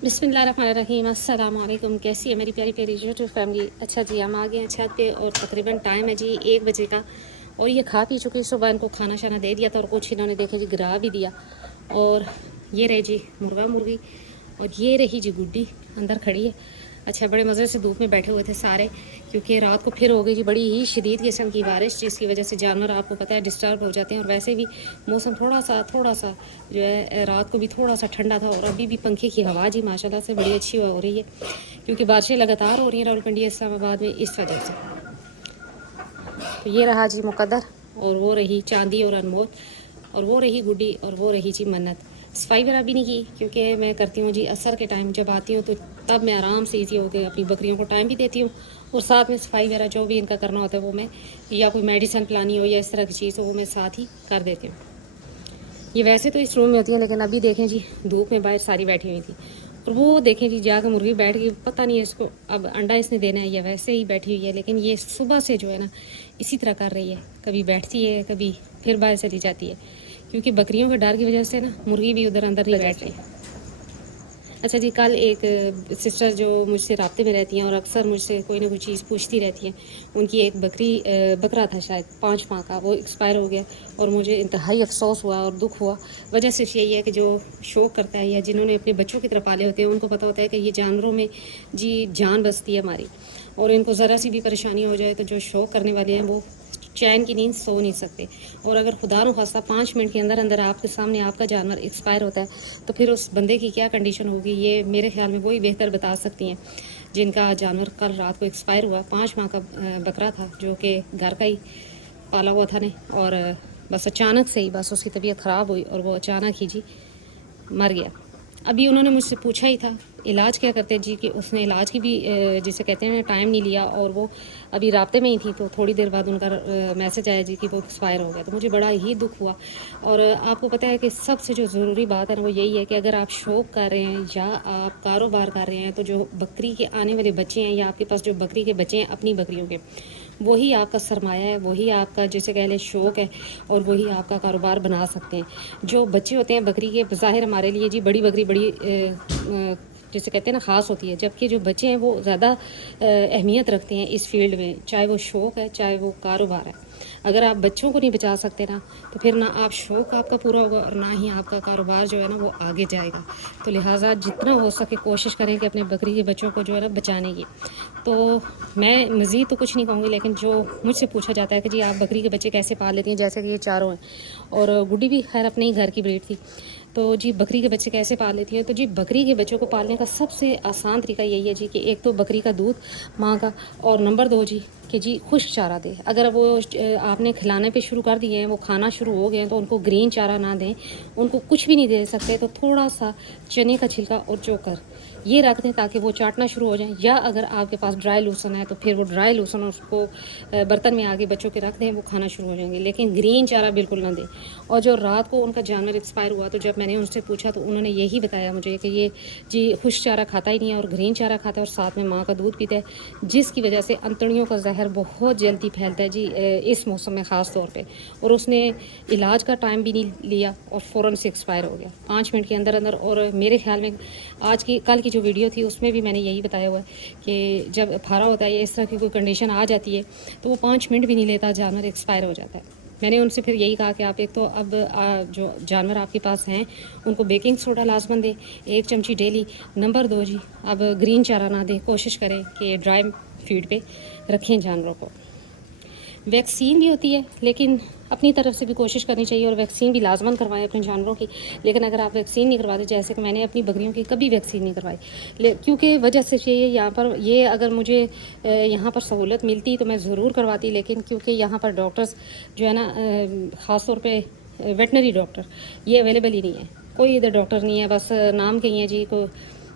बिस्मिल्लाहिर्रहमानिर्रहीम। अस्सलाम वालेकुम। कैसी है मेरी प्यारी प्यारी यूट्यूब फैमिली। अच्छा जी, हम आ गए हैं छत पे और तकरीबन टाइम है जी 1 बजे का। और ये खा पी चुके, सुबह इनको खाना शाना दे दिया था और कुछ इन्होंने देखे जी गिरा भी दिया। और ये रहे जी मुर्गा मुर्गी और ये रही जी गुड्डी अंदर खड़ी है। अच्छा, बड़े मज़े से धूप में बैठे हुए थे सारे, क्योंकि रात को फिर हो गई जी बड़ी ही शदीद किस्म की बारिश, जिसकी वजह से जानवर आपको पता है डिस्टर्ब हो जाते हैं। और वैसे भी मौसम थोड़ा सा जो है रात को भी थोड़ा सा ठंडा था और अभी भी पंखे की हवा जी माशाल्लाह से बड़ी अच्छी हो रही है, क्योंकि बारिशें लगातार हो रही हैं रावलपिंडी इस्लामाबाद में इस वजह से। तो ये रहा जी मुकद्दर और वो रही चांदी और अनमोल और वो रही गुड्डी और वो रही जी मन्नत। सफाई वगैरह भी नहीं की, क्योंकि मैं करती हूँ जी असर के टाइम जब आती हूँ, तो तब मैं आराम से इजी होकर अपनी बकरियों को टाइम भी देती हूँ और साथ में सफाई वगैरह जो भी इनका करना होता है वो मैं, या कोई मेडिसिन पिलानी हो या इस तरह की चीज़ हो, वो मैं साथ ही कर देती हूँ। ये वैसे तो इस रूम में होती है, लेकिन अभी देखें जी धूप में बाहर सारी बैठी हुई थी। और वो देखें जी जाकर मुर्गी बैठ गई, पता नहीं है इसको अब अंडा इसने देना है या वैसे ही बैठी हुई है। लेकिन ये सुबह से जो है ना इसी तरह कर रही है, कभी बैठती है कभी फिर बाहर चली जाती है, क्योंकि बकरियों के डर की वजह से ना मुर्गी भी उधर अंदर ही बैठ रही है। अच्छा जी, कल एक सिस्टर जो मुझसे राब्ते में रहती हैं और अक्सर मुझसे कोई ना कोई चीज़ पूछती रहती हैं, उनकी एक बकरा था शायद 5 माह का, वो एक्सपायर हो गया और मुझे इंतहाई अफसोस हुआ और दुख हुआ। वजह सिर्फ यही है कि जो शौक़ करता है या जिन्होंने अपने बच्चों की तरह पाले होते हैं, उनको पता होता है कि ये जानवरों में जी जान बसती है हमारी, और इनको ज़रा सी भी परेशानी हो जाए तो जो शौक़ करने वाले हैं वो चैन की नींद सो नहीं सकते। और अगर खुदा न खास्ता 5 मिनट के अंदर अंदर आपके सामने आपका जानवर एक्सपायर होता है, तो फिर उस बंदे की क्या कंडीशन होगी, ये मेरे ख्याल में वही बेहतर बता सकती हैं जिनका जानवर कल रात को एक्सपायर हुआ। 5 माह का बकरा था, जो कि घर का ही पाला हुआ था ने, और बस अचानक से ही बस उसकी तबीयत ख़राब हुई और वो अचानक ही जी मर गया। अभी उन्होंने मुझसे पूछा ही था इलाज क्या करते हैं जी, कि उसने इलाज की भी जिसे कहते हैं टाइम नहीं लिया, और वो अभी राब्ते में ही थी, तो थोड़ी देर बाद उनका मैसेज आया जी कि वो एक्सपायर हो गया। तो मुझे बड़ा ही दुख हुआ। और आपको पता है कि सबसे जो ज़रूरी बात है ना वो यही है कि अगर आप शौक़ कर रहे हैं या आप कारोबार कर रहे हैं, तो जो बकरी के आने वाले बच्चे हैं या आपके पास जो बकरी के बच्चे हैं अपनी बकरियों के, वही आपका सरमाया है, वही आपका जैसे कह लें शौक़ है, और वही आपका कारोबार बना सकते हैं। जो बच्चे होते हैं बकरी के, ज़ाहिर हमारे लिए जी बड़ी बकरी बड़ी जैसे कहते हैं ना ख़ास होती है, जबकि जो बच्चे हैं वो ज़्यादा अहमियत रखते हैं इस फील्ड में, चाहे वो शौक़ है चाहे वो कारोबार है। अगर आप बच्चों को नहीं बचा सकते ना, तो फिर ना आप शौक़ आपका पूरा होगा और ना ही आपका कारोबार जो है ना वो आगे जाएगा। तो लिहाजा जितना हो सके कोशिश करें कि अपने बकरी के बच्चों को जो है ना बचाने की। तो मैं मज़ीद तो कुछ नहीं कहूँगी, लेकिन जो मुझसे पूछा जाता है कि जी आप बकरी के बच्चे कैसे पाल लेती हैं, जैसे कि ये चारों हैं, और गुड्डी भी खैर अपने ही घर की ब्रीड थी, तो जी बकरी के बच्चे कैसे पाल लेती हैं। तो जी बकरी के बच्चों को पालने का सबसे आसान तरीका यही है जी कि एक तो बकरी का दूध माँ का, और नंबर 2 जी कि जी खुश्क चारा दें। अगर वो आपने खिलाने पे शुरू कर दिए हैं, वो खाना शुरू हो गए हैं, तो उनको ग्रीन चारा ना दें, उनको कुछ भी नहीं दे सकते तो थोड़ा सा चने का छिलका और चोकर ये रख दें ताकि वो चाटना शुरू हो जाएं। या अगर आपके पास ड्राई लूसन है तो फिर वो ड्राई लूसन उसको बर्तन में आगे बच्चों के रख दें, वो खाना शुरू हो जाएंगे, लेकिन ग्रीन चारा बिल्कुल ना दें। और जो रात को उनका जानवर एक्सपायर हुआ, तो जब मैंने उनसे पूछा तो उन्होंने यही बताया मुझे कि ये जी खुश्क चारा खाता ही नहीं है और ग्रीन चारा खाता है और साथ में माँ का दूध पीता है, जिसकी वजह से अंतड़ियों का जहर बहुत जल्दी फैलता है जी इस मौसम में ख़ास तौर पे। और उसने इलाज का टाइम भी नहीं लिया और फ़ौरन से एक्सपायर हो गया 5 मिनट के अंदर अंदर। और मेरे ख्याल में कल की जो वीडियो थी उसमें भी मैंने यही बताया हुआ है कि जब फारा होता है या इस तरह की कोई कंडीशन आ जाती है, तो वो 5 मिनट भी नहीं लेता, जानवर एक्सपायर हो जाता है। मैंने उनसे फिर यही कहा कि आप एक तो अब जो जानवर आपके पास हैं उनको बेकिंग सोडा लाजमन दें 1 चमची डेली। नंबर 2 जी अब ग्रीन चारा ना दें, कोशिश करें कि ड्राई फीड पे रखें जानवरों को। वैक्सीन भी होती है, लेकिन अपनी तरफ से भी कोशिश करनी चाहिए, और वैक्सीन भी लाजमन करवाएं अपने जानवरों की। लेकिन अगर आप वैक्सीन नहीं करवाते, जैसे कि मैंने अपनी बकरियों की कभी वैक्सीन नहीं करवाई, क्योंकि वजह सिर्फ ये है यहाँ पर, ये अगर मुझे यहाँ पर सहूलत मिलती तो मैं ज़रूर करवाती, लेकिन क्योंकि यहाँ पर डॉक्टर्स जो है ना ख़ास तौर पे वेटनरी डॉक्टर ये अवेलेबल ही नहीं है। कोई इधर डॉक्टर नहीं है, बस नाम के ही हैं जी, को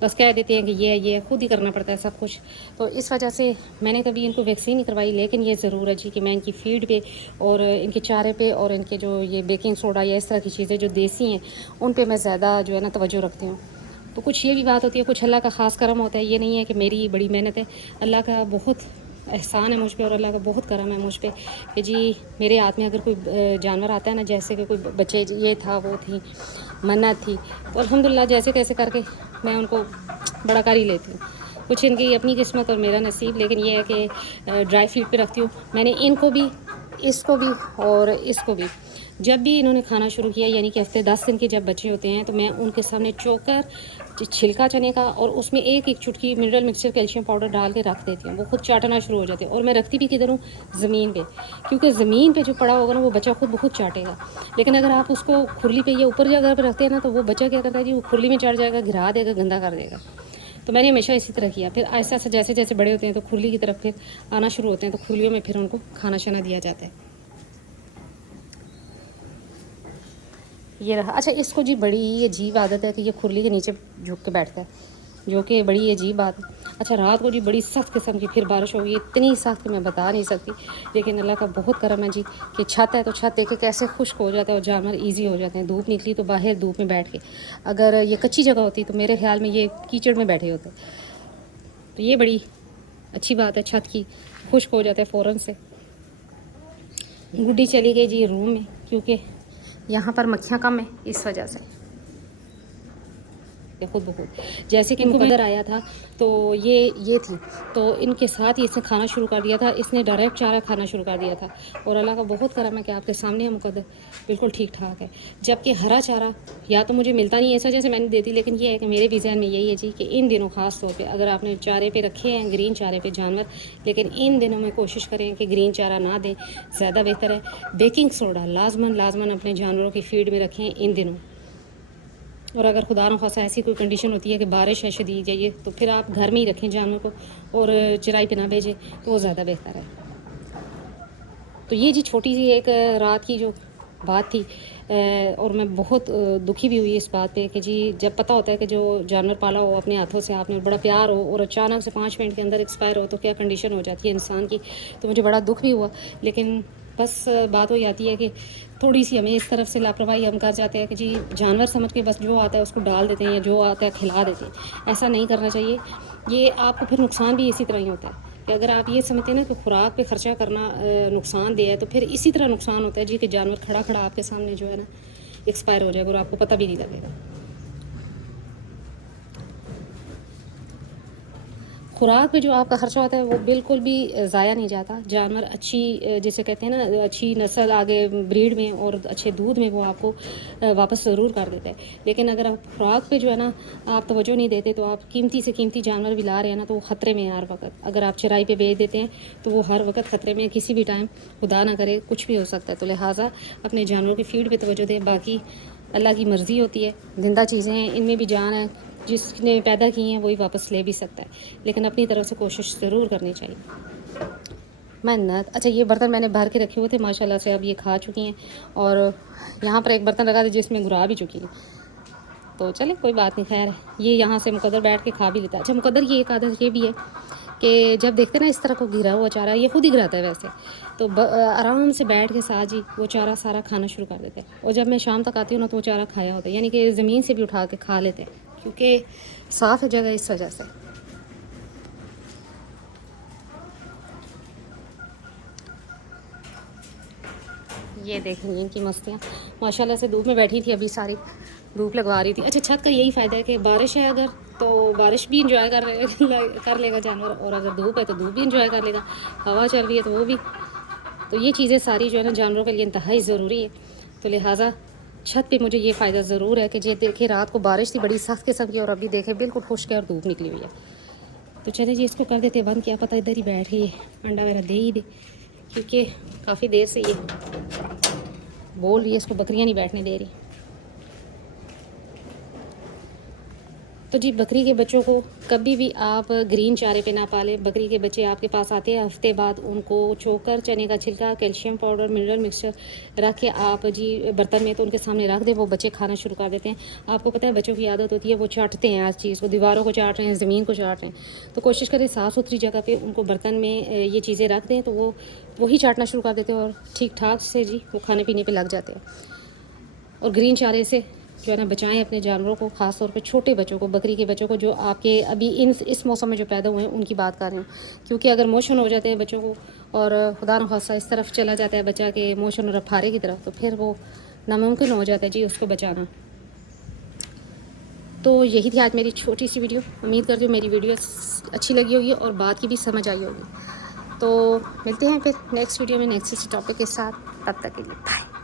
बस कह देते हैं कि ये खुद ही करना पड़ता है सब कुछ। तो इस वजह से मैंने कभी इनको वैक्सीन नहीं करवाई। लेकिन ये ज़रूर है जी कि मैं इनकी फ़ीड पे और इनके चारे पे और इनके जो ये बेकिंग सोडा या इस तरह की चीज़ें जो देसी हैं उन पे मैं ज़्यादा जो है ना तवज्जो रखती हूँ। तो कुछ ये भी बात होती है, कुछ अल्लाह का ख़ास करम होता है, ये नहीं है कि मेरी बड़ी मेहनत है, अल्लाह का बहुत एहसान है मुझ पे और अल्लाह का बहुत करम है मुझ पे कि जी मेरे हाथ में अगर कोई जानवर आता है ना, जैसे कि कोई बच्चे ये था वो थी मन्नत थी, तो अल्हम्दुलिल्लाह जैसे कैसे करके मैं उनको बड़ा कर ही लेती हूँ। कुछ इनकी अपनी किस्मत और मेरा नसीब, लेकिन ये है कि ड्राई फीड पे रखती हूँ। मैंने इनको भी, इसको भी और इसको भी, जब भी इन्होंने खाना शुरू किया, यानी कि हफ्ते 10 दिन के जब बच्चे होते हैं, तो मैं उनके सामने चोकर, छिलका चने का और उसमें एक एक चुटकी मिनरल मिक्सचर कैल्शियम पाउडर डाल के रख देती हूँ। वो खुद चाटना शुरू हो जाते हैं। और मैं रखती भी किधर हूँ, ज़मीन पे, क्योंकि ज़मीन पे जो पड़ा होगा ना वो बच्चा खुद ब खुद चाटेगा। लेकिन अगर आप उसको खुरली पे या ऊपर जगह पर रखते हैं ना, तो वो बच्चा क्या करता है जी, वो खुरली में चढ़ जाएगा, गिरा देगा, गंदा कर देगा। तो मैंने हमेशा इसी तरह किया। फिर ऐसा ऐसा जैसे जैसे बड़े होते हैं तो खुरली की तरफ फिर आना शुरू होते हैं, तो खुरलियों में फिर उनको खाना शाना दिया जाता है। ये रहा। अच्छा, इसको जी बड़ी अजीब आदत है कि ये खुरली के नीचे झुक के बैठता है, जो कि बड़ी अजीब बात है। अच्छा, रात को जी बड़ी सख्त किस्म की फिर बारिश होगी, इतनी सख्त कि मैं बता नहीं सकती। लेकिन अल्लाह का बहुत करम है जी कि छत है, तो छत देखे कैसे खुश्क हो जाता है और जानवर ईजी हो जाते हैं। धूप निकली तो बाहर धूप में बैठ के, अगर ये कच्ची जगह होती तो मेरे ख्याल में ये कीचड़ में बैठे होते। तो ये बड़ी अच्छी बात है छत की, खुश्क हो जाता है फ़ौरन से। गुड्डी चली गई जी रूम में, क्योंकि यहाँ पर मक्खियाँ कम है, इस वजह से खुद ब खुद। जैसे कि मुकद्दर आया था तो ये थी, तो इनके साथ ही इसने खाना शुरू कर दिया था। इसने डायरेक्ट चारा खाना शुरू कर दिया था। और अल्लाह का बहुत करम है कि आपके सामने है मुकद्दर, बिल्कुल ठीक ठाक है। जबकि हरा चारा या तो मुझे मिलता नहीं है, इस वजह से मैंने देती। लेकिन ये है कि मेरे भी जहन में यही है जी कि इन दिनों ख़ास तौर पर अगर आपने चारे पे रखे हैं, ग्रीन चारे पे जानवर, लेकिन इन दिनों में कोशिश करें कि ग्रीन चारा ना दें, ज़्यादा बेहतर है। बेकिंग सोडा लाजमन अपने जानवरों की फीड में रखें इन दिनों। और अगर खुदा न खासा ऐसी कोई कंडीशन होती है कि बारिश है शदीद जाइए, तो फिर आप घर में ही रखें जानवर को और चराई पे ना भेजें, तो वो ज़्यादा बेहतर है। तो ये जी छोटी सी एक रात की जो बात थी, और मैं बहुत दुखी भी हुई इस बात पे कि जी जब पता होता है कि जो जानवर पाला हो अपने हाथों से आपने, बड़ा प्यार हो, और अचानक से 5 मिनट के अंदर एक्सपायर हो तो क्या कंडीशन हो जाती है इंसान की। तो मुझे बड़ा दुख भी हुआ। लेकिन बस बात हो जाती है कि थोड़ी सी हमें इस तरफ से लापरवाही हम कर जाते हैं कि जी जानवर समझ के बस जो आता है उसको डाल देते हैं या जो आता है खिला देते हैं। ऐसा नहीं करना चाहिए। ये आपको फिर नुकसान भी इसी तरह ही होता है कि अगर आप ये समझते हैं ना कि खुराक पे ख़र्चा करना नुकसानदेह है, तो फिर इसी तरह नुकसान होता है जी कि जानवर खड़ा खड़ा आपके सामने जो है ना एक्सपायर हो जाएगा और आपको पता भी नहीं लगेगा। खुराक पे जो आपका ख़र्चा होता है वो बिल्कुल भी ज़ाया नहीं जाता। जानवर अच्छी जिसे कहते हैं ना अच्छी नस्ल आगे ब्रीड में और अच्छे दूध में वो आपको वापस ज़रूर कर देता है। लेकिन अगर आप खुराक पे जो है ना आप तवज्जो नहीं देते, तो आप कीमती से कीमती जानवर भी ला रहे हैं ना, तो वो ख़तरे में है हर वक्त। अगर आप चराई पे बेच देते हैं तो वो हर वक्त ख़तरे में, किसी भी टाइम खुदा ना करे कुछ भी हो सकता है। तो लिहाजा अपने जानवरों की फीड पे तवज्जो दें। बाकी अल्लाह की मर्ज़ी होती है, ज़िंदा चीज़ें हैं, इनमें भी जान है। जिसने पैदा की हैं वही वापस ले भी सकता है, लेकिन अपनी तरफ से कोशिश ज़रूर करनी चाहिए। मेहनत। अच्छा, ये बर्तन मैंने भर के रखे हुए थे, माशाल्लाह से अब ये खा चुकी हैं। और यहाँ पर एक बर्तन रखा था जिसमें गुरा भी चुकी है, तो चले कोई बात नहीं, खैर ये यहाँ से मुकद्दर बैठ के खा भी लेता है। अच्छा, मुकद्दर की एक आदत ये भी है कि जब देखते ना इस तरह को गिरा हुआ चारा, ये खुद ही गिराता है वैसे, तो आराम से बैठ के साथ जी वो चारा सारा खाना शुरू कर देते हैं। और जब मैं शाम तक आती हूँ ना तो वो चारा खाया होता है, यानी कि ज़मीन से भी उठा के खा लेते हैं, क्योंकि साफ़ है जगह, इस वजह से। ये देखेंगे इनकी मस्तियाँ। माशाल्लाह से धूप में बैठी थी, अभी सारी धूप लगवा रही थी। अच्छा, छत का यही फ़ायदा है कि बारिश है अगर, तो बारिश भी इंजॉय कर लेगा जानवर, और अगर धूप है तो धूप भी इंजॉय कर लेगा, हवा चल रही है तो वो भी। तो ये चीज़ें सारी जो है ना जानवरों के लिए इंतहाई ज़रूरी है। तो लिहाजा छत पे मुझे ये फ़ायदा ज़रूर है कि ये देखे रात को बारिश थी बड़ी सख्त किस्म की, और अभी देखे बिल्कुल खुश्क है और धूप निकली हुई है। तो चले जी इसको कर देते बंद, क्या पता इधर ही बैठ गई अंडा मेरा दे ही दे, क्योंकि काफ़ी देर से ये बोल रही है इसको बकरियां नहीं बैठने दे रही। तो जी बकरी के बच्चों को कभी भी आप ग्रीन चारे पे ना पालें। बकरी के बच्चे आपके पास आते हैं हफ्ते बाद, उनको चोकर, चने का छिलका, कैल्शियम पाउडर, मिनरल मिक्सचर रख के आप जी बर्तन में तो उनके सामने रख दें, वो बच्चे खाना शुरू कर देते हैं। आपको पता है बच्चों की आदत होती है वो चाटते हैं, आज चीज़ को दीवारों को चाट रहे हैं, ज़मीन को चाट रहे हैं। तो कोशिश करें साफ़ सुथरी जगह पर उनको बर्तन में ये चीज़ें रख दें, तो वो वही चाटना शुरू कर देते हैं और ठीक ठाक से जी वो खाने पीने पर लग जाते हैं। और ग्रीन चारे से जो है ना बचाएं अपने जानवरों को, ख़ास तौर पे छोटे बच्चों को, बकरी के बच्चों को जो आपके अभी इस मौसम में जो पैदा हुए हैं उनकी बात कर रही हूँ। क्योंकि अगर मोशन हो जाते हैं बच्चों को और खुदा न खासा इस तरफ चला जाता है बच्चा के मोशन और अफारे की तरफ, तो फिर वो नामुमकिन हो जाता है जी उसको बचाना। तो यही थी आज मेरी छोटी सी वीडियो। उम्मीद करती हूँ मेरी वीडियो अच्छी लगी होगी और बात की भी समझ आई होगी। तो मिलते हैं फिर नेक्स्ट वीडियो में नेक्स्ट टॉपिक के साथ। तब तक के लिए बाय।